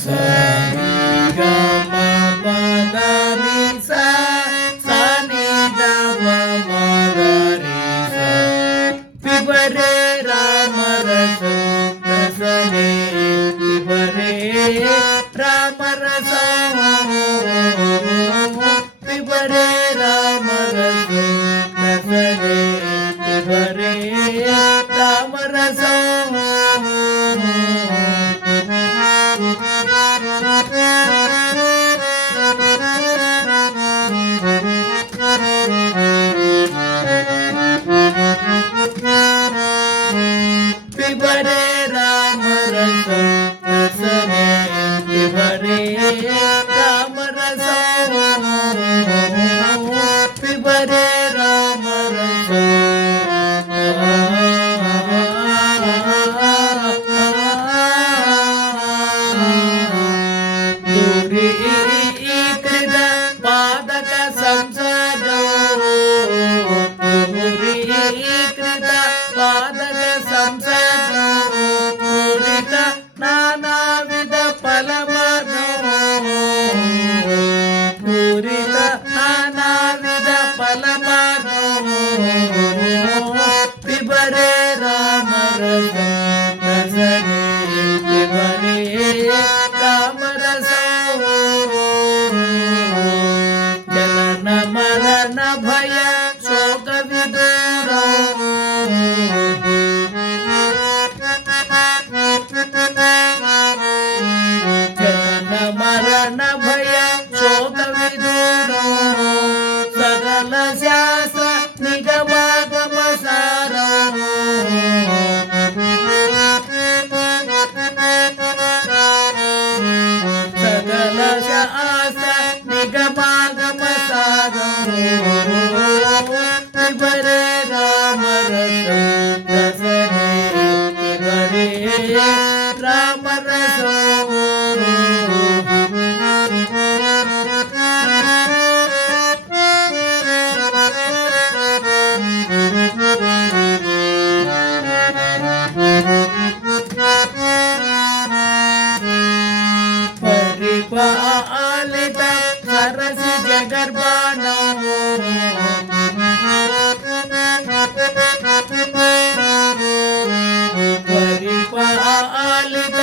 సరి గమ పద ని సా సా ని ద మ మ ర రి స పిబరే రామ రసం రసనే పిబరే రామ రసం పిబరే రామ రసం రసనే పిబరే రామ రసం పిబరే రామ రసం రసనే పిబరే రామ రసం పిబరే రామ రసం దూరీకృత పాదక సంసద దూరీకృత పాదక సంసద పూరిత నానావిధ ఫలమర్గం పూరిత నానావిధ ఫలమర్గం పిబరే రామ రసం రసనే పిబరే రామ రసం జనన మరణ భయ శోక విదూర జనన మరణ భయ శోక విదూర సకల శాస్త్ర నిగమాగమ సార సకల శాస్త్ర నిగమాగమ సార పిబరే రామ రసం రసనే పిబరే రామ రసం పరిపాలిత సరసి జగర్భాణ పరిపాలిత